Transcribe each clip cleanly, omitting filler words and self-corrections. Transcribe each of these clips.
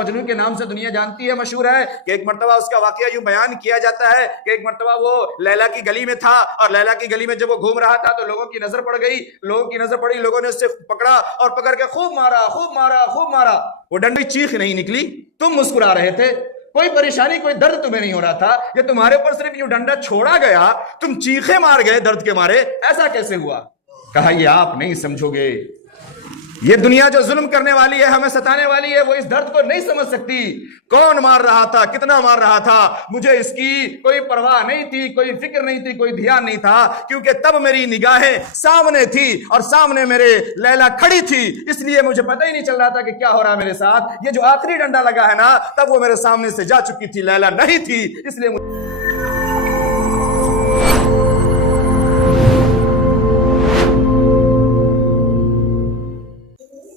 مجنون کے نام سے دنیا جانتی ہے، مشہور ہے کہ ایک مرتبہ اس کا واقعہ یوں بیان کیا جاتا ہے کہ ایک مرتبہ وہ لیلا کی گلی میں تھا، اور لیلا کی گلی میں جب وہ گھوم رہا تھا تو لوگوں کی نظر پڑ گئی، لوگوں نے اس سے پکڑا اور پکڑ کے خوب مارا، وہ ڈنڈی چیخ نہیں نکلی، تم مسکرا رہے تھے، کوئی پریشانی کوئی درد تمہیں نہیں ہو رہا تھا، یہ تمہارے اوپر صرف یوں ڈنڈا چھوڑا گیا، تم چیخے مار گئے درد کے مارے، ایسا کیسے ہوا؟ کہا یہ آپ نہیں سمجھو گے، یہ دنیا جو ظلم کرنے والی ہے، ہمیں ستانے والی ہے، وہ اس درد کو نہیں سمجھ سکتی، کون مار رہا تھا، کتنا مار رہا تھا، مجھے اس کی کوئی پرواہ نہیں تھی، کوئی فکر نہیں تھی، کوئی دھیان نہیں تھا، کیونکہ تب میری نگاہیں سامنے تھی اور سامنے میرے لیلا کھڑی تھی، اس لیے مجھے پتہ ہی نہیں چل رہا تھا کہ کیا ہو رہا ہے میرے ساتھ، یہ جو آخری ڈنڈا لگا ہے نا تب وہ میرے سامنے سے جا چکی تھی، لیلا نہیں تھی، اس لیے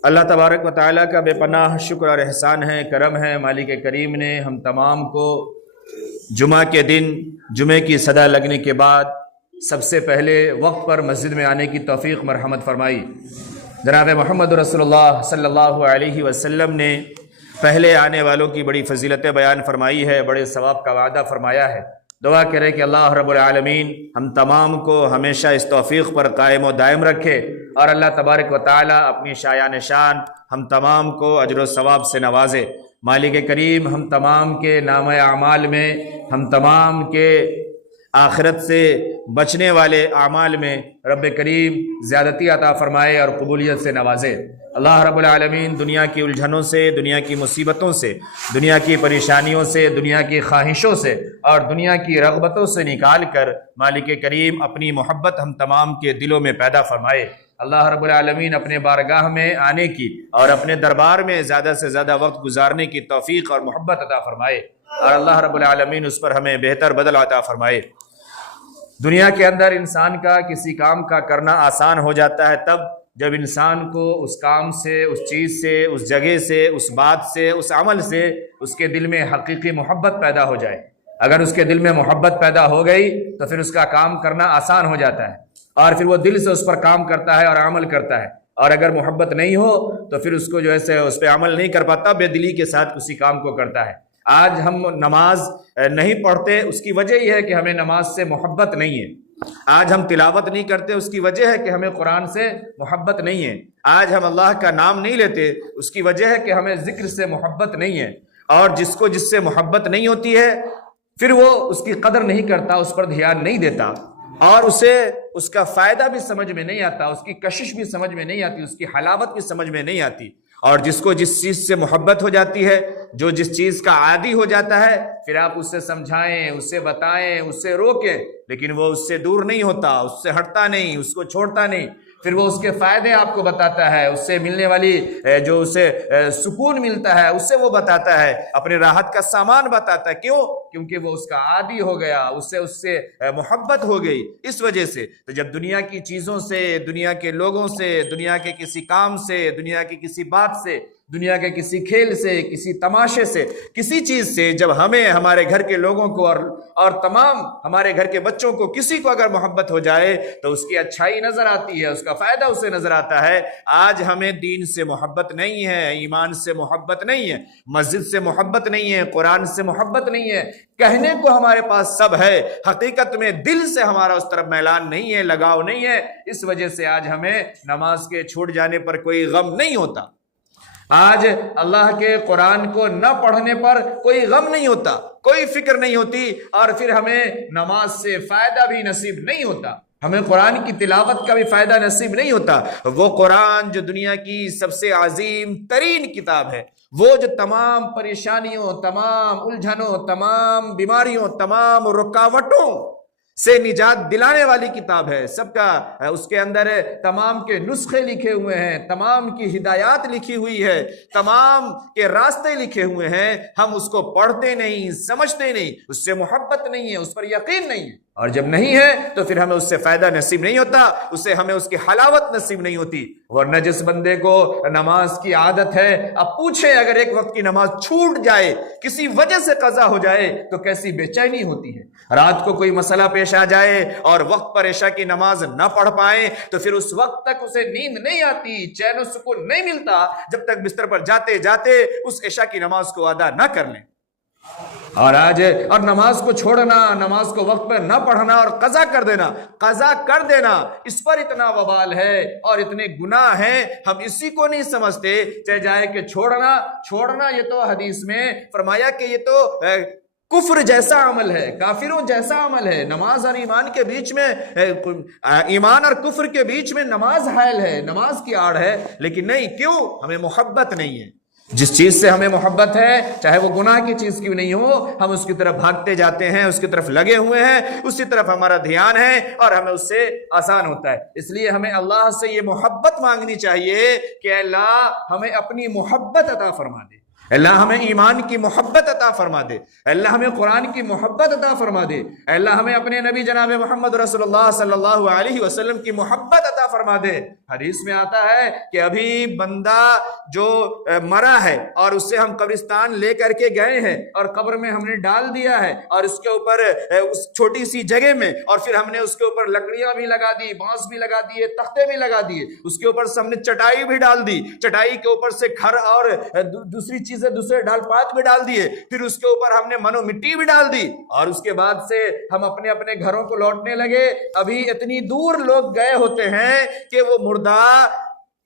اللہ تبارک و تعالیٰ کا بے پناہ شکر اور احسان ہے، کرم ہے، مالک کریم نے ہم تمام کو جمعہ کے دن جمعے کی صدا لگنے کے بعد سب سے پہلے وقت پر مسجد میں آنے کی توفیق مرحمت فرمائی۔ جناب محمد رسول اللہ صلی اللہ علیہ وسلم نے پہلے آنے والوں کی بڑی فضیلتیں بیان فرمائی ہے، بڑے ثواب کا وعدہ فرمایا ہے۔ دعا کرے کہ اللہ رب العالمین ہم تمام کو ہمیشہ اس توفیق پر قائم و دائم رکھے، اور اللہ تبارک و تعالی اپنی شایان شان ہم تمام کو اجر و ثواب سے نوازے۔ مالک کریم ہم تمام کے نامہ اعمال میں، ہم تمام کے آخرت سے بچنے والے اعمال میں رب کریم زیادتی عطا فرمائے اور قبولیت سے نوازے۔ اللہ رب العالمین دنیا کی الجھنوں سے، دنیا کی مصیبتوں سے، دنیا کی پریشانیوں سے، دنیا کی خواہشوں سے اور دنیا کی رغبتوں سے نکال کر مالک کریم اپنی محبت ہم تمام کے دلوں میں پیدا فرمائے۔ اللہ رب العالمین اپنے بارگاہ میں آنے کی اور اپنے دربار میں زیادہ سے زیادہ وقت گزارنے کی توفیق اور محبت عطا فرمائے، اور اللہ رب العالمین اس پر ہمیں بہتر بدل عطا فرمائے۔ دنیا کے اندر انسان کا کسی کام کا کرنا آسان ہو جاتا ہے تب جب انسان کو اس کام سے، اس چیز سے، اس جگہ سے، اس بات سے، اس عمل سے اس کے دل میں حقیقی محبت پیدا ہو جائے۔ اگر اس کے دل میں محبت پیدا ہو گئی تو پھر اس کا کام کرنا آسان ہو جاتا ہے، اور پھر وہ دل سے اس پر کام کرتا ہے اور عمل کرتا ہے، اور اگر محبت نہیں ہو تو پھر اس کو جو ہے اس پہ عمل نہیں کر پاتا، بے دلی کے ساتھ کسی کام کو کرتا ہے۔ آج ہم نماز نہیں پڑھتے، اس کی وجہ یہ ہے کہ ہمیں نماز سے محبت نہیں ہے۔ آج ہم تلاوت نہیں کرتے، اس کی وجہ ہے کہ ہمیں قرآن سے محبت نہیں ہے۔ آج ہم اللہ کا نام نہیں لیتے، اس کی وجہ ہے کہ ہمیں ذکر سے محبت نہیں ہے۔ اور جس سے محبت نہیں ہوتی ہے پھر وہ اس کی قدر نہیں کرتا، اس پر دھیان نہیں دیتا، اور اسے اس کا فائدہ بھی سمجھ میں نہیں آتا، اس کی کشش بھی سمجھ میں نہیں آتی، اس کی حلاوت بھی سمجھ میں نہیں آتی۔ اور جس کو جس چیز سے محبت ہو جاتی ہے، جو جس چیز کا عادی ہو جاتا ہے، پھر آپ اس سے سمجھائیں، اس سے بتائیں، اس سے روکیں، لیکن وہ اس سے دور نہیں ہوتا، اس سے ہٹتا نہیں، اس کو چھوڑتا نہیں، پھر وہ اس کے فائدے آپ کو بتاتا ہے، اس سے ملنے والی جو اسے سکون ملتا ہے اس سے وہ بتاتا ہے، اپنے راحت کا سامان بتاتا ہے۔ کیوں؟ کیونکہ وہ اس کا عادی ہو گیا، اس سے محبت ہو گئی۔ اس وجہ سے تو جب دنیا کی چیزوں سے، دنیا کے لوگوں سے، دنیا کے کسی کام سے، دنیا کی کسی بات سے، دنیا کے کسی کھیل سے، کسی تماشے سے، کسی چیز سے جب ہمیں، ہمارے گھر کے لوگوں کو اور تمام ہمارے گھر کے بچوں کو، کسی کو اگر محبت ہو جائے تو اس کی اچھائی نظر آتی ہے، اس کا فائدہ اسے نظر آتا ہے۔ آج ہمیں دین سے محبت نہیں ہے، ایمان سے محبت نہیں ہے، مسجد سے محبت نہیں ہے، قرآن سے محبت نہیں ہے، کہنے کو ہمارے پاس سب ہے، حقیقت میں دل سے ہمارا اس طرف میلان نہیں ہے، لگاؤ نہیں ہے۔ اس وجہ سے آج ہمیں نماز کے چھوٹ جانے پر کوئی غم نہیں ہوتا، آج اللہ کے قرآن کو نہ پڑھنے پر کوئی غم نہیں ہوتا، کوئی فکر نہیں ہوتی، اور پھر ہمیں نماز سے فائدہ بھی نصیب نہیں ہوتا، ہمیں قرآن کی تلاوت کا بھی فائدہ نصیب نہیں ہوتا۔ وہ قرآن جو دنیا کی سب سے عظیم ترین کتاب ہے، وہ جو تمام پریشانیوں، تمام الجھنوں، تمام بیماریوں، تمام رکاوٹوں سے نجات دلانے والی کتاب ہے، سب کا اس کے اندر تمام کے نسخے لکھے ہوئے ہیں، تمام کی ہدایات لکھی ہوئی ہے، تمام کے راستے لکھے ہوئے ہیں، ہم اس کو پڑھتے نہیں، سمجھتے نہیں، اس سے محبت نہیں ہے، اس پر یقین نہیں ہے۔ اور جب نہیں ہے تو پھر ہمیں اس سے فائدہ نصیب نہیں ہوتا، اسے ہمیں اس کی حلاوت نصیب نہیں ہوتی۔ ورنہ جس بندے کو نماز کی عادت ہے، اب پوچھیں اگر ایک وقت کی نماز چھوٹ جائے، کسی وجہ سے قضا ہو جائے تو کیسی بے چینی ہوتی ہے۔ رات کو کوئی مسئلہ پیش آ جائے اور وقت پر عشاء کی نماز نہ پڑھ پائیں تو پھر اس وقت تک اسے نیند نہیں آتی، چین و سکون نہیں ملتا جب تک بستر پر جاتے جاتے اس عشاء کی نماز کو ادا نہ کر لیں۔ اور نماز کو چھوڑنا، نماز کو وقت پر نہ پڑھنا اور قضا کر دینا، اس پر اتنا وبال ہے اور اتنے گناہ ہیں، ہم اسی کو نہیں سمجھتے۔ چاہے جائے کہ چھوڑنا یہ تو حدیث میں فرمایا کہ یہ تو کفر جیسا عمل ہے، کافروں جیسا عمل ہے۔ نماز اور ایمان کے بیچ میں، ایمان اور کفر کے بیچ میں نماز حائل ہے، نماز کی آڑ ہے، لیکن نہیں، کیوں؟ ہمیں محبت نہیں ہے۔ جس چیز سے ہمیں محبت ہے، چاہے وہ گناہ کی چیز کیوں نہیں ہو، ہم اس کی طرف بھاگتے جاتے ہیں، اس کی طرف لگے ہوئے ہیں، اسی طرف ہمارا دھیان ہے اور ہمیں اس سے آسان ہوتا ہے۔ اس لیے ہمیں اللہ سے یہ محبت مانگنی چاہیے کہ اللہ ہمیں اپنی محبت عطا فرما دے، اللہ ہمیں ایمان کی محبت عطا فرما دے، اللہ ہمیں قرآن کی محبت عطا فرما دے، اللہ ہمیں اپنے نبی جناب محمد رسول اللہ صلی اللہ علیہ وسلم کی محبت عطا فرما دے۔ حدیث میں آتا ہے کہ ابھی بندہ جو مرا ہے اور اس سے ہم قبرستان لے کر کے گئے ہیں اور قبر میں ہم نے ڈال دیا ہے اور اس کے اوپر اس چھوٹی سی جگہ میں، اور پھر ہم نے اس کے اوپر لکڑیاں بھی لگا دی، بانس بھی لگا دیے، تختے بھی لگا دیے، اس کے اوپر ہم نے چٹائی بھی ڈال دی، چٹائی کے اوپر سے کھر اور دوسری چیزیں، دوسرے ڈال پات بھی ڈال دیے، پھر اس کے اوپر ہم نے منو مٹی بھی ڈال دی، اور اس کے بعد سے ہم اپنے اپنے گھروں کو لوٹنے لگے۔ ابھی اتنی دور لوگ گئے ہوتے ہیں کہ وہ مردہ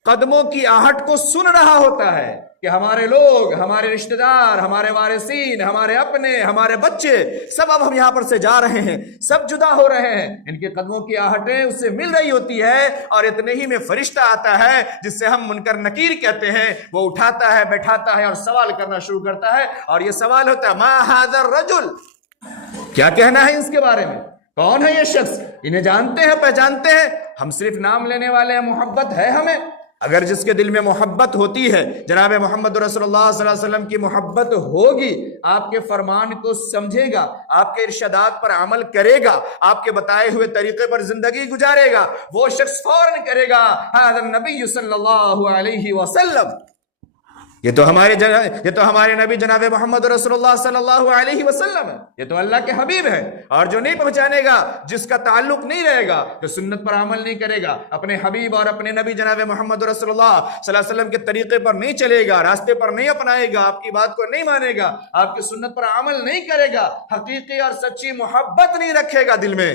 قدموں کی آہٹ کو سن رہا ہوتا ہے کہ ہمارے لوگ، ہمارے رشتہ دار، ہمارے وارثین، ہمارے اپنے، ہمارے بچے سب اب ہم یہاں پر سے جا رہے ہیں، سب جدا ہو رہے ہیں، ان کے قدموں کی آہٹیں اس سے مل رہی ہوتی ہے، اور اتنے ہی میں فرشتہ آتا ہے جس سے ہم منکر نکیر کہتے ہیں، وہ اٹھاتا ہے، بیٹھاتا ہے اور سوال کرنا شروع کرتا ہے، اور یہ سوال ہوتا ہے ما ھذا الرجل، کیا کہنا ہے اس کے بارے میں، کون ہے یہ شخص؟ انہیں جانتے ہیں، پہچانتے ہیں؟ ہم صرف نام لینے والے ہیں، محبت ہے ہمیں؟ اگر جس کے دل میں محبت ہوتی ہے، جناب محمد رسول اللہ صلی اللہ علیہ وسلم کی محبت ہوگی، آپ کے فرمان کو سمجھے گا، آپ کے ارشادات پر عمل کرے گا، آپ کے بتائے ہوئے طریقے پر زندگی گزارے گا، وہ شخص فوراً کرے گا ھذا النبی صلی اللہ علیہ وسلم، یہ تو ہمارے نبی جناب محمد رسول اللہ صلی اللہ علیہ وسلم ہے، یہ تو اللہ کے حبیب ہے۔ اور جو نہیں پہچانے گا، جس کا تعلق نہیں رہے گا، جو سنت پر عمل نہیں کرے گا، اپنے حبیب اور اپنے نبی جناب محمد رسول اللہ صلی اللہ علیہ وسلم کے طریقے پر نہیں چلے گا، راستے پر نہیں اپنائے گا، آپ کی بات کو نہیں مانے گا، آپ کی سنت پر عمل نہیں کرے گا، حقیقی اور سچی محبت نہیں رکھے گا دل میں۔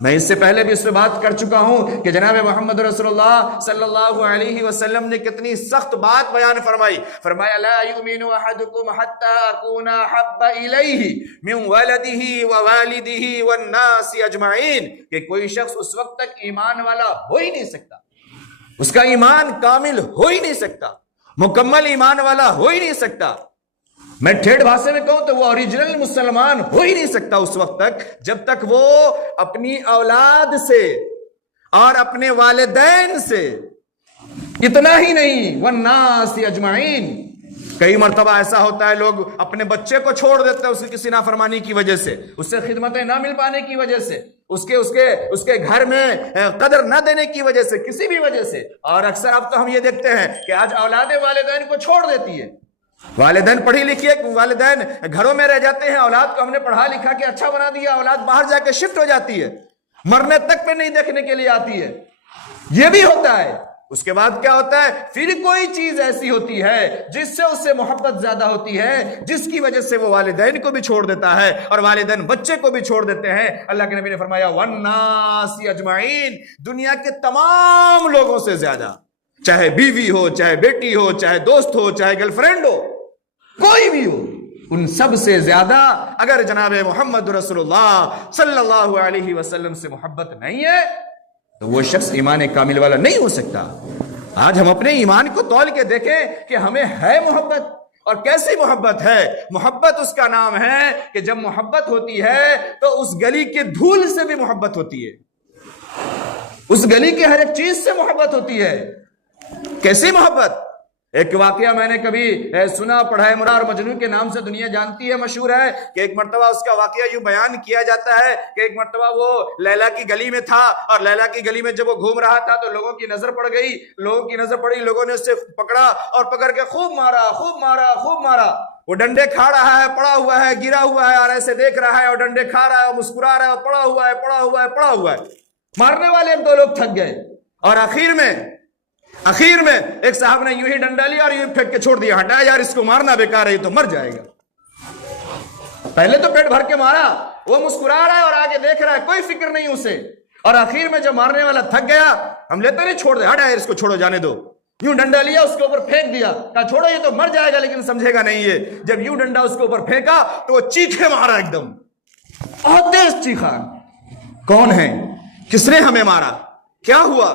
میں اس سے پہلے بھی اس پہ بات کر چکا ہوں کہ جناب محمد رسول اللہ صلی اللہ علیہ وسلم نے کتنی سخت بات بیان فرمایا لا یؤمن احدکم حتی اکون احب الیہ من ولدہ ووالدہ والناس اجمعین، کہ کوئی شخص اس وقت تک ایمان والا ہو ہی نہیں سکتا، اس کا ایمان کامل ہو ہی نہیں سکتا، مکمل ایمان والا ہو ہی نہیں سکتا، میں ٹھیڑ بھاشے میں کہوں تو وہ اوریجنل مسلمان ہو ہی نہیں سکتا اس وقت تک جب تک وہ اپنی اولاد سے اور اپنے والدین سے، اتنا ہی نہیں والناس اجمعین، کئی مرتبہ ایسا ہوتا ہے لوگ اپنے بچے کو چھوڑ دیتے ہیں اس کی کسی نافرمانی کی وجہ سے، اس سے خدمتیں نہ مل پانے کی وجہ سے، اس کے گھر میں قدر نہ دینے کی وجہ سے، کسی بھی وجہ سے، اور اکثر اب تو ہم یہ دیکھتے ہیں کہ آج اولاد والدین کو چھوڑ دیتی ہے، والدین پڑھی لکھی والدین گھروں میں رہ جاتے ہیں، اولاد کو ہم نے پڑھا لکھا کے اچھا بنا دیا، اولاد باہر جا کے شفٹ ہو جاتی ہے، مرنے تک پہ نہیں دیکھنے کے لیے آتی ہے، یہ بھی ہوتا ہے۔ اس کے بعد کیا ہوتا ہے؟ پھر کوئی چیز ایسی ہوتی ہے جس سے اس سے محبت زیادہ ہوتی ہے، جس کی وجہ سے وہ والدین کو بھی چھوڑ دیتا ہے اور والدین بچے کو بھی چھوڑ دیتے ہیں۔ اللہ کے نبی نے فرمایا والناس اجمعین، دنیا کے تمام لوگوں سے زیادہ، چاہے بیوی ہو، چاہے بیٹی ہو، چاہے دوست ہو، چاہے گرل فرینڈ ہو، کوئی بھی ہو، ان سب سے زیادہ اگر جناب محمد رسول اللہ صلی اللہ علیہ وسلم سے محبت نہیں ہے تو وہ شخص ایمان کامل والا نہیں ہو سکتا۔ آج ہم اپنے ایمان کو تول کے دیکھیں کہ ہمیں ہے محبت، اور کیسی محبت ہے؟ محبت اس کا نام ہے کہ جب محبت ہوتی ہے تو اس گلی کے دھول سے بھی محبت ہوتی ہے، اس گلی کے ہر ایک چیز سے محبت ہوتی ہے۔ کیسی محبت؟ ایک واقعہ میں نے کبھی سنا، پڑھا ہے، مرار مجنون کے نام سے دنیا جانتی ہے، مشہور ہے، کہ ایک مرتبہ اس کا واقعہ یوں بیان کیا جاتا ہے کہ ایک مرتبہ وہ لیلا کی گلی میں تھا، اور لیلا کی گلی میں جب وہ گھوم رہا تھا تو لوگوں کی نظر پڑ گئی، لوگوں نے اسے پکڑا اور پکڑ کے خوب مارا، وہ ڈنڈے کھا رہا ہے، پڑا ہوا ہے، گرا ہوا ہے، اور ایسے دیکھ رہا ہے اور ڈنڈے کھا رہا ہے اور مسکرا رہا ہے اور پڑا ہوا ہے۔ مارنے والے ایک دو لوگ تھک گئے، اور آخر میں ایک صاحب نے یوں ہی ڈنڈا لیا اور یوں پھینک کے چھوڑ دیا، ہٹا یار اس کو مارنا بیکار ہے، یہ تو مر جائے گا۔ پہلے تو پیٹ بھر کے مارا، وہ مسکرا رہا ہے اور آگے دیکھ رہا ہے، کوئی فکر نہیں اسے، اور آخر میں جب مارنے والا تھک گیا، ہم لیتے نہیں، چھوڑ دے، ہٹا یار اس کو، چھوڑو، جانے دو، یوں ڈنڈا لیا اس کے اوپر پھینک دیا، کہا چھوڑو یہ تو مر جائے گا، لیکن سمجھے گا نہیں یہ۔ جب یوں ڈنڈا اس کے اوپر پھینکا تو وہ چیخے مارا، ایک دم بہت تیز چیخا، کون ہے، کس نے ہمیں مارا، کیا ہوا؟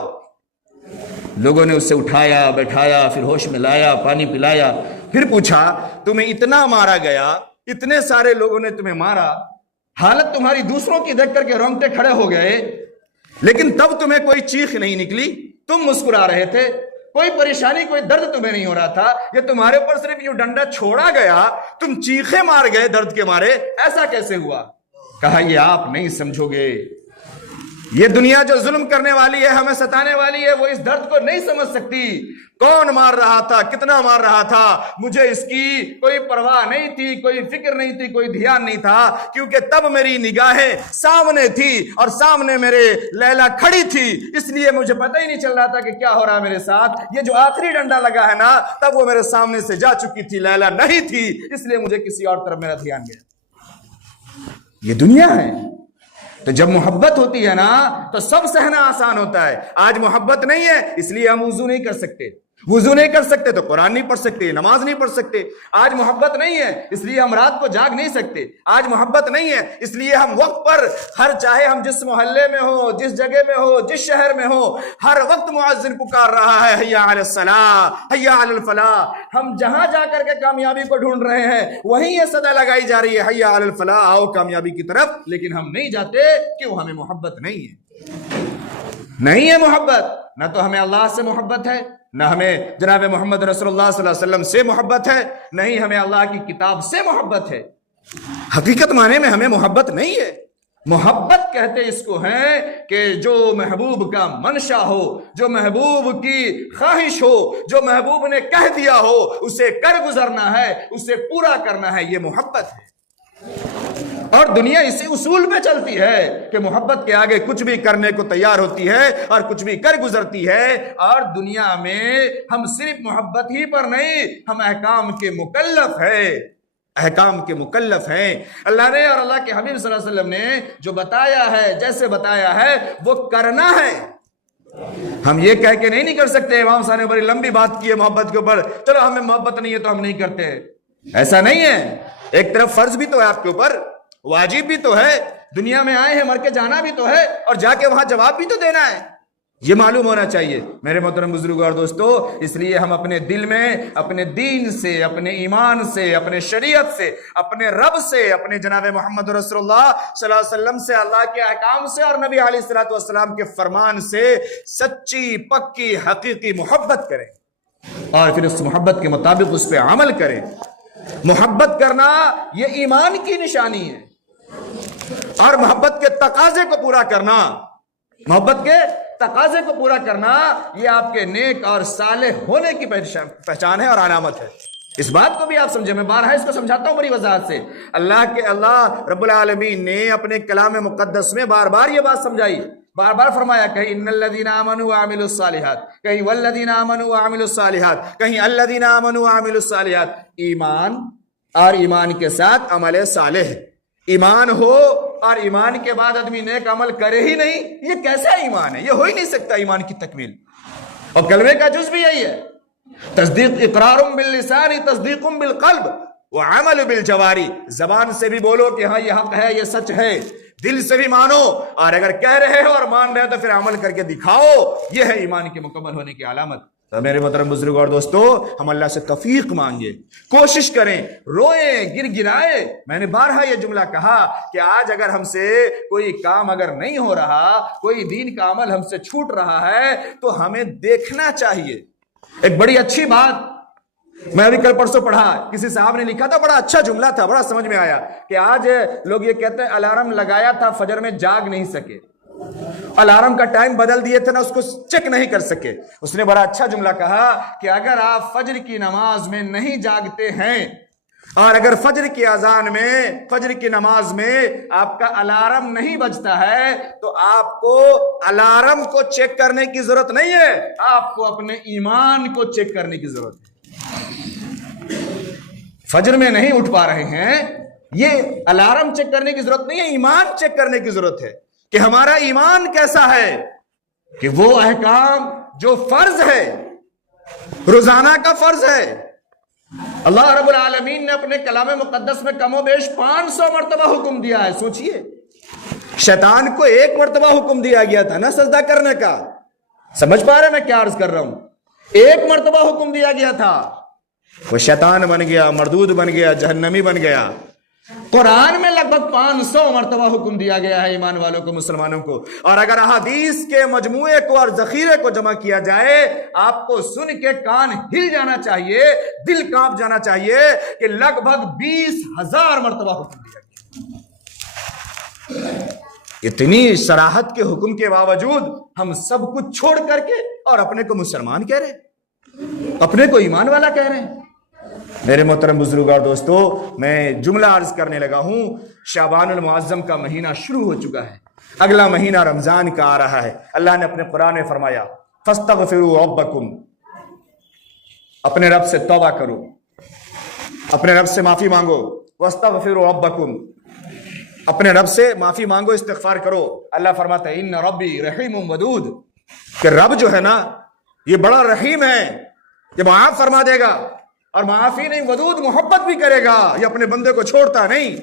لوگوں نے اسے اٹھایا، بیٹھایا، پھر ہوش میں لایا، پانی پلایا، پھر پوچھا تمہیں اتنا مارا گیا، اتنے سارے لوگوں نے تمہیں مارا، حالت تمہاری دوسروں کی دیکھ کر کے رونگٹے کھڑے ہو گئے، لیکن تب تمہیں کوئی چیخ نہیں نکلی، تم مسکرا رہے تھے، کوئی پریشانی، کوئی درد تمہیں نہیں ہو رہا تھا، یہ تمہارے اوپر صرف یوں ڈنڈا چھوڑا گیا، تم چیخے مار گئے درد کے مارے، ایسا کیسے ہوا؟ کہا یہ آپ نہیں سمجھو گے، یہ دنیا جو ظلم کرنے والی ہے، ہمیں ستانے والی ہے، وہ اس درد کو نہیں سمجھ سکتی، کون مار رہا تھا، کتنا مار رہا تھا، مجھے اس کی کوئی پرواہ نہیں تھی، کوئی فکر نہیں تھی، کوئی دھیان نہیں تھا، کیونکہ تب میری نگاہیں سامنے تھی اور سامنے میرے لیلا کھڑی تھی، اس لیے مجھے پتہ ہی نہیں چل رہا تھا کہ کیا ہو رہا ہے میرے ساتھ۔ یہ جو آخری ڈنڈا لگا ہے نا، تب وہ میرے سامنے سے جا چکی تھی، لیلا نہیں تھی، اس لیے مجھے کسی اور طرف میرا دھیان گیا۔ یہ دنیا ہے، تو جب محبت ہوتی ہے نا تو سب سہنا آسان ہوتا ہے۔ آج محبت نہیں ہے اس لیے ہم وضو نہیں کر سکتے تو قرآن نہیں پڑھ سکتے، نماز نہیں پڑھ سکتے۔ آج محبت نہیں ہے اس لیے ہم رات کو جاگ نہیں سکتے۔ آج محبت نہیں ہے اس لیے ہم وقت پر، ہر چاہے ہم جس محلے میں ہو، جس جگہ میں ہو، جس شہر میں ہو، ہر وقت مؤذن پکار رہا ہے حی علی الصلاۃ، حی علی الفلاح۔ ہم جہاں جا کر کے کامیابی کو ڈھونڈ رہے ہیں وہیں یہ صدا لگائی جا رہی ہے حی علی الفلاح، آؤ کامیابی کی طرف، لیکن ہم نہیں جاتے کیوں؟ ہمیں محبت نہیں ہے محبت، نہ تو ہمیں اللہ سے محبت ہے، نہ ہمیں جناب محمد رسول اللہ صلی اللہ علیہ وسلم سے محبت ہے، نہیں ہمیں اللہ کی کتاب سے محبت ہے۔ حقیقت معنی میں ہمیں محبت نہیں ہے۔ محبت کہتے اس کو ہیں کہ جو محبوب کا منشا ہو، جو محبوب کی خواہش ہو، جو محبوب نے کہہ دیا ہو، اسے کر گزرنا ہے، اسے پورا کرنا ہے، یہ محبت ہے۔ اور دنیا اسی اصول پہ چلتی ہے کہ محبت کے آگے کچھ بھی کرنے کو تیار ہوتی ہے اور کچھ بھی کر گزرتی ہے۔ اور دنیا میں ہم صرف محبت ہی پر نہیں، ہم احکام کے مکلف ہیں۔ اللہ نے اور اللہ کے حبیب صلی اللہ علیہ وسلم نے جو بتایا ہے، جیسے بتایا ہے وہ کرنا ہے۔ ہم یہ کہہ کے نہیں کر سکتے، امام صاحب نے بڑی لمبی بات کی ہے محبت کے اوپر، چلو ہمیں محبت نہیں ہے تو ہم نہیں کرتے، ایسا نہیں ہے۔ ایک طرف فرض بھی تو ہے آپ کے اوپر، واجب بھی تو ہے، دنیا میں آئے ہیں مر کے جانا بھی تو ہے، اور جا کے وہاں جواب بھی تو دینا ہے، یہ معلوم ہونا چاہیے میرے محترم بزرگوں اور دوستو۔ اس لیے ہم اپنے دل میں اپنے دین سے، اپنے ایمان سے، اپنے شریعت سے، اپنے رب سے، اپنے جناب محمد رسول اللہ صلی اللہ علیہ وسلم سے، اللہ کے احکام سے اور نبی علیہ الصلوۃ والسلام کے فرمان سے سچی پکی حقیقی محبت کریں، اور پھر اس محبت کے مطابق اس پہ عمل کریں۔ محبت کرنا یہ ایمان کی نشانی ہے، اور محبت کے تقاضے کو پورا کرنا، یہ آپ کے نیک اور صالح ہونے کی پہچان ہے اور علامت ہے۔ اس بات کو بھی آپ سمجھیں، میں بارہا اس کو سمجھاتا ہوں بڑی وضاحت سے۔ اللہ رب العالمین نے اپنے کلام مقدس میں بار بار یہ بات سمجھائی، بار بار فرمایا، کہیں ان الذین آمنوا وعملوا الصالحات، کہیں والذین آمنوا وعملوا الصالحات، کہیں الذین آمنوا وعملوا الصالحات۔ ایمان اور ایمان کے ساتھ عمل صالح، ایمان ہو اور ایمان کے بعد آدمی نیک عمل کرے ہی نہیں، یہ کیسا ایمان ہے؟ یہ ہو ہی نہیں سکتا ایمان کی تکمیل۔ اور کلمے کا جز بھی یہی ہے، تصدیق، اقرار باللسان، تصدیق بالقلب وعمل بالجواری۔ زبان سے بھی بولو کہ ہاں یہ حق ہے، یہ سچ ہے، دل سے بھی مانو، اور اگر کہہ رہے ہو اور مان رہے ہو تو پھر عمل کر کے دکھاؤ، یہ ہے ایمان کے مکمل ہونے کی علامت۔ تو میرے محترم بزرگ اور دوستو، ہم اللہ سے توفیق مانگے، کوشش کریں، روئیں، گر گرائیں۔ میں نے بارہا یہ جملہ کہا کہ آج اگر ہم سے کوئی کام اگر نہیں ہو رہا، کوئی دین کا عمل ہم سے چھوٹ رہا ہے، تو ہمیں دیکھنا چاہیے۔ ایک بڑی اچھی بات میں ابھی کل پرسوں پڑھا، کسی صاحب نے لکھا تھا، بڑا اچھا جملہ تھا، بڑا سمجھ میں آیا کہ آج لوگ یہ کہتے ہیں الارم لگایا تھا فجر میں جاگ نہیں سکے، الارم کا ٹائم بدل دیے تھے نا، اس کو چیک نہیں کر سکے۔ اس نے بڑا اچھا جملہ کہا کہ اگر آپ فجر کی نماز میں نہیں جاگتے ہیں اور اگر فجر کی اذان میں، فجر کی نماز میں آپ کا الارم نہیں بجتا ہے تو آپ کو الارم کو چیک کرنے کی ضرورت نہیں ہے، آپ کو اپنے ایمان کو چیک کرنے کی ضرورت ہے۔ فجر میں نہیں اٹھ پا رہے ہیں، یہ الارم چیک کرنے کی ضرورت نہیں ہے، ایمان چیک کرنے کی ضرورت ہے کہ ہمارا ایمان کیسا ہے، کہ وہ احکام جو فرض ہے، روزانہ کا فرض ہے، اللہ رب العالمین نے اپنے کلام مقدس میں کم و بیش 500 مرتبہ حکم دیا ہے۔ سوچئے، شیطان کو 1 مرتبہ حکم دیا گیا تھا نا سجدہ کرنے کا، سمجھ پا رہے میں کیا عرض کر رہا ہوں؟ 1 مرتبہ حکم دیا گیا تھا، وہ شیطان بن گیا، مردود بن گیا، جہنمی بن گیا۔ قرآن میں لگ بھگ 500 مرتبہ حکم دیا گیا ہے ایمان والوں کو، مسلمانوں کو، اور اگر احادیث کے مجموعے کو اور ذخیرے کو جمع کیا جائے، آپ کو سن کے کان ہل جانا چاہیے، دل کانپ جانا چاہیے کہ لگ بھگ 20,000 مرتبہ حکم دیا گیا۔ اتنی صراحت کے حکم کے باوجود ہم سب کچھ چھوڑ کر کے اور اپنے کو مسلمان کہہ رہے ہیں، اپنے کو ایمان والا کہہ رہے ہیں۔ میرے محترم بزرگ اور دوستو، میں جملہ عرض کرنے لگا ہوں، شعبان المعظم کا مہینہ شروع ہو چکا ہے، اگلا مہینہ رمضان کا آ رہا ہے۔ اللہ نے اپنے قرآن میں فرمایا فاستغفروا ربکم، اپنے رب سے توبہ کرو، اپنے رب سے معافی مانگو، واستغفروا ربکم، اپنے رب سے معافی مانگو، استغفار کرو۔ اللہ فرماتا ہے ان ربی رحیم ودود، کہ رب جو ہے نا یہ بڑا رحیم ہے، یہ معاف فرما دے گا، اور معافی نہیں، ودود، محبت بھی کرے گا، یہ اپنے بندے کو چھوڑتا نہیں۔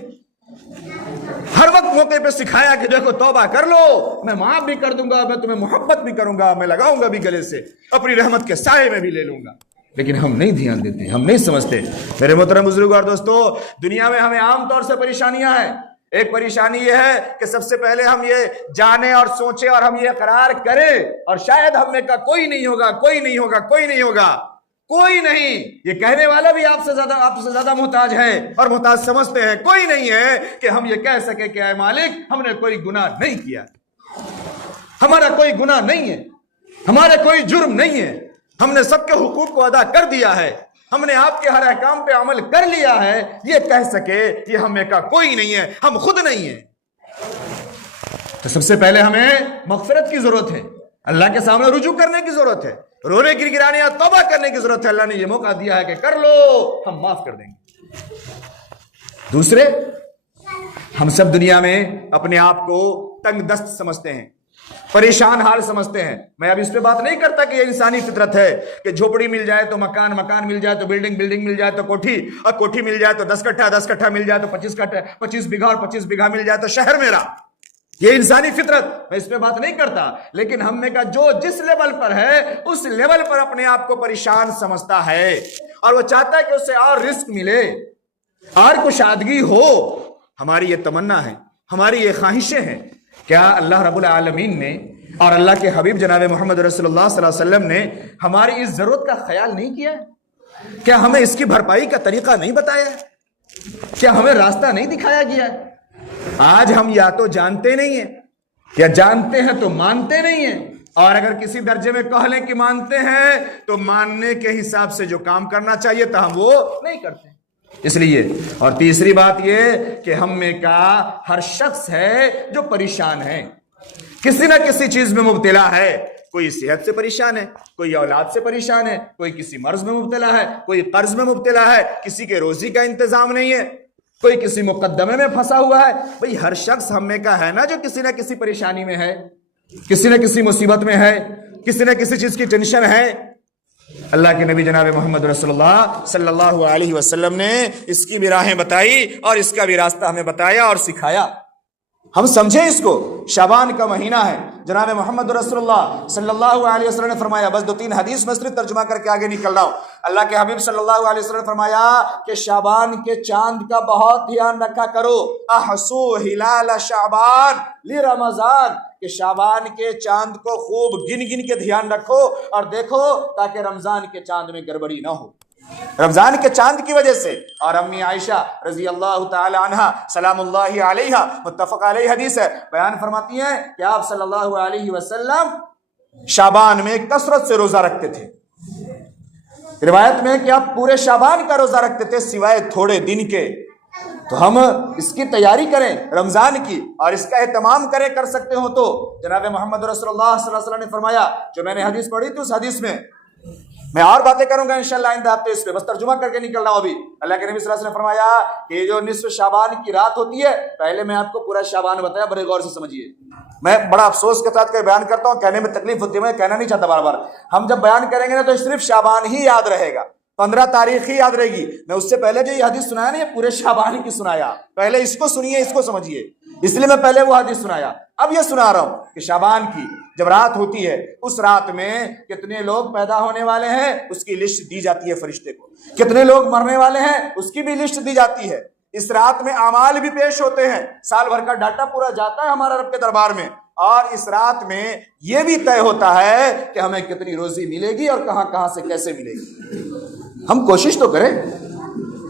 ہر وقت موقع پہ سکھایا کہ دیکھو توبہ کر لو، میں معاف بھی کر دوں گا، میں تمہیں محبت بھی کروں گا، میں لگاؤں گا بھی گلے سے، اپنی رحمت کے سائے میں بھی لے لوں گا۔ لیکن ہم نہیں دھیان دیتے، ہم نہیں سمجھتے۔ میرے محترم بزرگ اور دوستو، دنیا میں ہمیں عام طور سے پریشانیاں ہیں۔ ایک پریشانی یہ ہے کہ سب سے پہلے ہم یہ جانیں اور سوچیں اور ہم یہ اقرار کریں، اور شاید ہم نے کہا کوئی نہیں ہوگا، کوئی نہیں ہوگا، کوئی نہیں ہوگا، کوئی نہیں، یہ کہنے والا بھی آپ سے زیادہ محتاج ہے اور محتاج سمجھتے ہیں، کوئی نہیں ہے کہ ہم یہ کہہ سکے کہ اے مالک ہم نے کوئی گناہ نہیں کیا، ہمارا کوئی گناہ نہیں ہے، ہمارا کوئی جرم نہیں ہے، ہم نے سب کے حقوق کو ادا کر دیا ہے، ہم نے آپ کے ہر احکام پہ عمل کر لیا ہے، یہ کہہ سکے یہ ہمیں کا کوئی نہیں ہے، ہم خود نہیں ہیں۔ تو سب سے پہلے ہمیں مغفرت کی ضرورت ہے، اللہ کے سامنے رجوع کرنے کی ضرورت ہے، رونے گر گرانے اور توبہ کرنے کی ضرورت ہے۔ اللہ نے یہ موقع دیا ہے کہ کر لو، ہم معاف کر دیں گے۔ دوسرے، ہم سب دنیا میں اپنے آپ کو تنگ دست سمجھتے ہیں، پریشان حال سمجھتے ہیں۔ میں اب اس پہ بات نہیں کرتا کہ یہ انسانی فطرت ہے کہ جھوپڑی مل جائے تو مکان، مکان مل جائے تو بلڈنگ، بلڈنگ مل جائے تو کوٹھی، اور کوٹھی مل جائے تو 10 کٹھا، 10 کٹھا مل جائے تو 25 کٹھا، 25 بیگھا اور 25 بیگھا مل جائے تو شہر میرا۔ یہ انسانی فطرت، میں اس پہ بات نہیں کرتا، لیکن ہم نے کہا جو جس لیول پر ہے اس لیول پر اپنے آپ کو پریشان سمجھتا ہے، اور وہ چاہتا ہے کہ اسے اور رزق ملے اور کشادگی ہو۔ ہماری یہ تمنا ہے، ہماری یہ خواہشیں ہیں۔ کیا اللہ رب العالمین نے اور اللہ کے حبیب جناب محمد رسول اللہ صلی اللہ علیہ وسلم نے ہماری اس ضرورت کا خیال نہیں کیا ہے؟ کیا ہمیں اس کی بھرپائی کا طریقہ نہیں بتایا ہے؟ کیا ہمیں راستہ نہیں دکھایا گیا ہے؟ آج ہم یا تو جانتے نہیں ہیں، یا جانتے ہیں تو مانتے نہیں ہیں، اور اگر کسی درجے میں کہہ لیں کہ مانتے ہیں تو ماننے کے حساب سے جو کام کرنا چاہیے تھا ہم وہ نہیں کرتے۔ اس لیے، اور تیسری بات یہ کہ ہم میں کا ہر شخص ہے جو پریشان ہے، کسی نہ کسی چیز میں مبتلا ہے۔ کوئی صحت سے پریشان ہے، کوئی اولاد سے پریشان ہے، کوئی کسی مرض میں مبتلا ہے، کوئی قرض میں مبتلا ہے، کسی کے روزی کا انتظام نہیں ہے، کوئی کسی مقدمے میں پھنسا ہوا ہے۔ بھئی ہر شخص ہم میں کا ہے نا جو کسی نہ کسی پریشانی میں ہے، کسی نہ کسی مصیبت میں ہے، کسی نہ کسی چیز کی ٹینشن ہے۔ اللہ کے نبی جناب محمد رسول اللہ صلی اللہ علیہ وسلم نے اس کی بھی راہیں بتائی اور اس کا بھی راستہ ہمیں بتایا اور سکھایا۔ ہم سمجھیں اس کو، شعبان کا مہینہ ہے، جناب محمد رسول اللہ صلی اللہ علیہ وسلم نے فرمایا، بس 2-3 حدیث میں صرف ترجمہ کر کے آگے نکل رہا ہوں۔ اللہ کے حبیب صلی اللہ علیہ وسلم نے فرمایا کہ شعبان کے چاند کا بہت دھیان رکھا کرو، احسو ہلال شعبان لرمضان، کہ شعبان کے چاند کو خوب گن گن کے دھیان رکھو اور دیکھو تاکہ رمضان کے چاند میں گڑبڑی نہ ہو۔ رمضان کے چاند کی وجہ سے. اور امی عائشہ رضی اللہ تعالی عنہا سلام اللہ علیہا متفق علیہ حدیث ہے، بیان فرماتی ہیں کہ آپ صلی اللہ علیہ وسلم شعبان میں کثرت سے روزہ رکھتے تھے. روایت میں کہ آپ پورے شعبان کا روزہ رکھتے تھے سوائے تھوڑے دن کے. تو ہم اس کی تیاری کریں رمضان کی اور اس کا اہتمام کریں، کر سکتے ہو تو. جناب محمد رسول اللہ صلی اللہ علیہ وسلم نے فرمایا، جو میں نے حدیث پڑھی تھی اس حدیث میں اور باتیں کروں گا انشاءاللہ آئندہ ہفتے اس پہ، بس ترجمہ کر کے نکل رہا ہوں ابھی. اللہ کے نبی صلی اللہ علیہ وسلم نے فرمایا کہ یہ جو نصف شعبان کی رات ہوتی ہے، پہلے میں آپ کو پورا شعبان بتایا، بڑے غور سے سمجھیے. میں بڑا افسوس کے ساتھ بیان کرتا ہوں، کہنے میں تکلیف ہوتی ہے، میں کہنا نہیں چاہتا بار بار. ہم جب بیان کریں گے نا تو صرف شعبان ہی یاد رہے گا، 15 تاریخ ہی یاد رہے گی. میں اس سے پہلے جو یہ حدیث سنایا نا، یہ پورے شعبان کی سنایا. پہلے اس کو سنیے، اس کو سمجھیے، اس لیے میں پہلے وہ حدیث سنایا. اب یہ سنا رہا ہوں کہ شعبان کی جب رات ہوتی ہے، اس رات میں کتنے لوگ پیدا ہونے والے ہیں اس کی لسٹ دی جاتی ہے فرشتے کو. کتنے لوگ مرنے والے ہیں اس کی بھی لسٹ دی جاتی ہے. اس رات میں اعمال بھی پیش ہوتے ہیں، سال بھر کا ڈاٹا پورا جاتا ہے ہمارا رب کے دربار میں. اور اس رات میں یہ بھی طے ہوتا ہے کہ ہمیں کتنی روزی ملے گی اور کہاں کہاں سے کیسے ملے گی. ہم کوشش تو کریں.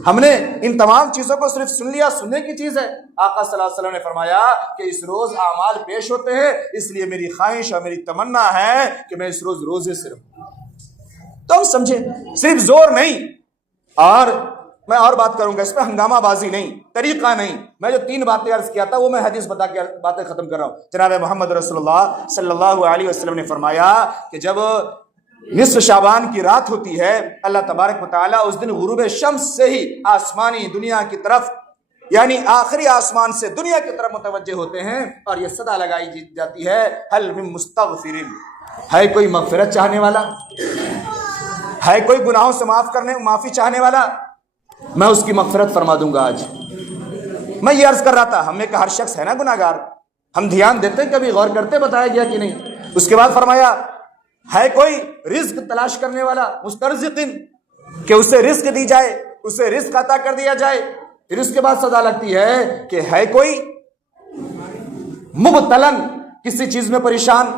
ہم نے ان تمام چیزوں کو صرف سن لیا، سننے کی چیز ہے. آقا صلی اللہ علیہ وسلم نے فرمایا کہ اس روز اعمال پیش ہوتے ہیں، اس لیے میری خواہش اور میری تمنا ہے کہ میں اس روز روزے سے رہوں. تو ہم سمجھیں، صرف زور نہیں. اور میں اور بات کروں گا اس پہ، ہنگامہ بازی نہیں، طریقہ نہیں. میں جو 3 باتیں عرض کیا تھا وہ میں حدیث بتا کے باتیں ختم کر رہا ہوں. جناب محمد رسول اللہ صلی اللہ علیہ وسلم نے فرمایا کہ جب نصف شعبان کی رات ہوتی ہے، اللہ تبارک و تعالیٰ اس دن غروب شمس سے ہی آسمانی دنیا کی طرف، یعنی آخری آسمان سے دنیا کی طرف متوجہ ہوتے ہیں اور یہ صدا لگائی جاتی ہے، حل من مستغفر، ہے کوئی مغفرت چاہنے والا، ہے کوئی گناہوں سے معافی چاہنے والا، میں اس کی مغفرت فرما دوں گا. آج میں یہ عرض کر رہا تھا، ہم نے کہا ہر شخص ہے نا گناہ گار، ہم دھیان دیتے کبھی غور کرتے بتایا گیا کہ نہیں. اس کے بعد فرمایا ہے کوئی رزق تلاش کرنے والا، مسترزقن، کہ اسے رزق دی جائے، اسے رزق عطا کر دیا جائے. پھر اس کے بعد سزا لگتی ہے کہ ہے کوئی مبتلن، کسی چیز میں پریشان،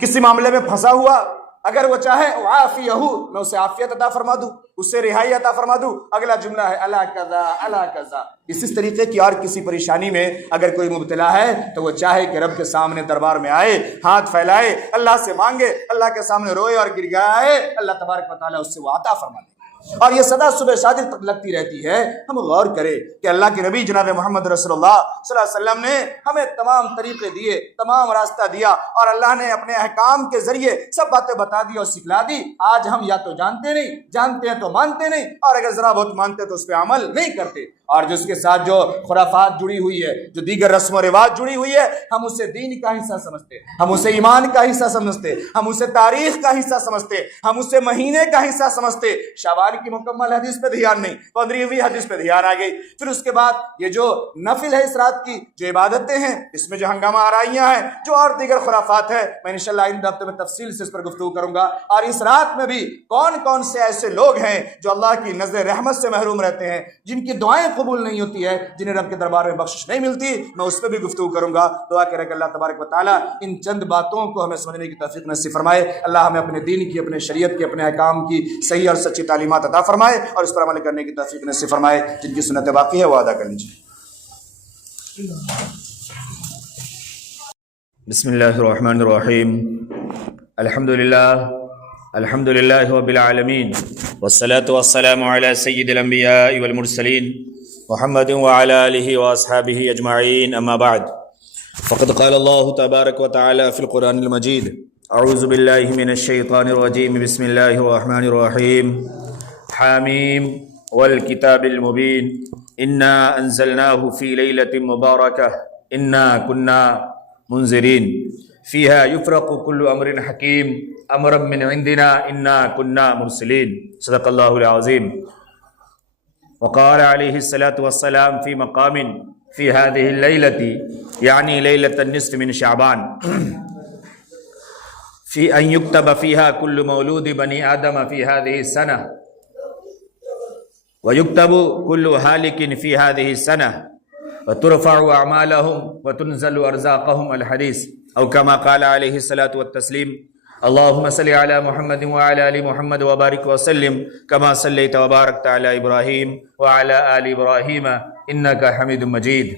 کسی معاملے میں پھنسا ہوا، اگر وہ چاہے عافیہ، میں اسے عافیت عطا فرما دوں، اسے رہائی عطا فرما دوں. اگلا جملہ ہے الا کذا الا کذا. اسی طریقے کی اور کسی پریشانی میں اگر کوئی مبتلا ہے تو وہ چاہے کہ رب کے سامنے دربار میں آئے، ہاتھ پھیلائے، اللہ سے مانگے، اللہ کے سامنے روئے اور گر گائے، اللہ تبارک و تعالیٰ اس سے وہ عطا فرما دے. اور یہ صدا صبح شادر تک لگتی رہتی ہے. ہم غور کریں کہ اللہ کے نبی جناب محمد رسول اللہ صلی اللہ علیہ وسلم نے ہمیں تمام طریقے دیے، تمام راستہ دیا، اور اللہ نے اپنے احکام کے ذریعے سب باتیں بتا دی اور سکھلا دی. آج ہم یا تو جانتے نہیں، جانتے ہیں تو مانتے نہیں، اور اگر ذرا بہت مانتے تو اس پہ عمل نہیں کرتے. اور جو اس کے ساتھ جو خرافات جڑی ہوئی ہے، جو دیگر رسم و رواج جڑی ہوئی ہے، ہم اسے دین کا حصہ سمجھتے، ہم اسے ایمان کا حصہ سمجھتے، ہم اسے تاریخ کا حصہ سمجھتے، ہم اسے مہینے کا حصہ سمجھتے. شعبان کی مکمل حدیث پہ دھیان نہیں، 15ویں حدیث پہ دھیان آ گئی. پھر اس کے بعد یہ جو نفل ہے اس رات کی، جو عبادتیں ہیں، اس میں جو ہنگامہ آرائیاں ہیں، جو اور دیگر خرافات ہے، میں انشاءاللہ آئندہ ہفتے میں تفصیل سے اس پر گفتگو کروں گا. اور اس رات میں بھی کون کون سے ایسے لوگ ہیں جو اللہ کی نظر رحمت سے محروم رہتے ہیں، جن کی دعائیں قبول نہیں ہوتی ہے، جنہیں رب کے دربار میں بخشش نہیں ملتی، میں اس پہ بھی گفتگو کروں گا. دعا کریں کہ اللہ تبارک و تعالیٰ ان چند باتوں کو ہمیں سمجھنے کی توفیق نصیب فرمائے. اللہ ہمیں اپنے دین کی، اپنے شریعت کی، اپنے احکام کی صحیح اور سچی تعلیمات عطا فرمائے اور اس پر عمل کرنے کی توفیق نصیب فرمائے. جن کی سنتیں باقی ہے وہ ادا کر لیجیے. بسم اللہ الرحمن الرحیم. الحمد للہ رب العالمین، والصلاة والسلام علی سید الانبیاء والمرسلین محمد وعلى آلہ واصحابہ اجمعین. اما بعد، فقد قال اللہ تبارک وتعالی فی القرآن المجید: اعوذ باللہ من الشیطان الرجیم، بسم اللہ الرحمن الرحیم. حامیم والکتاب المبین، انا انزلناہ فی لیلۃ مبارکہ انا کنا منذرین فیہا یفرق کل امر حکیم امرا من عندنا انا کنا مرسلین. صدق اللہ العظیم. وقال علیہ الصلاة والسلام فی مقام فی هذه الليلة، یعنی لیلۃ النصف من شعبان، فی ان یکتب فیہا کل مولود بنی آدم فی هذه السنة، ویکتب کل ہالک فی هذه السنة، وترفع اعمالهم وتنزل ارزاقهم. الحدیث. او کما قال علیہ الصلاة والتسلیم: اللهم صل على محمد وعلى ال محمد وبارك وسلم كما صليت وباركت على ابراهيم وعلى ال ابراهيم انك حميد مجيد.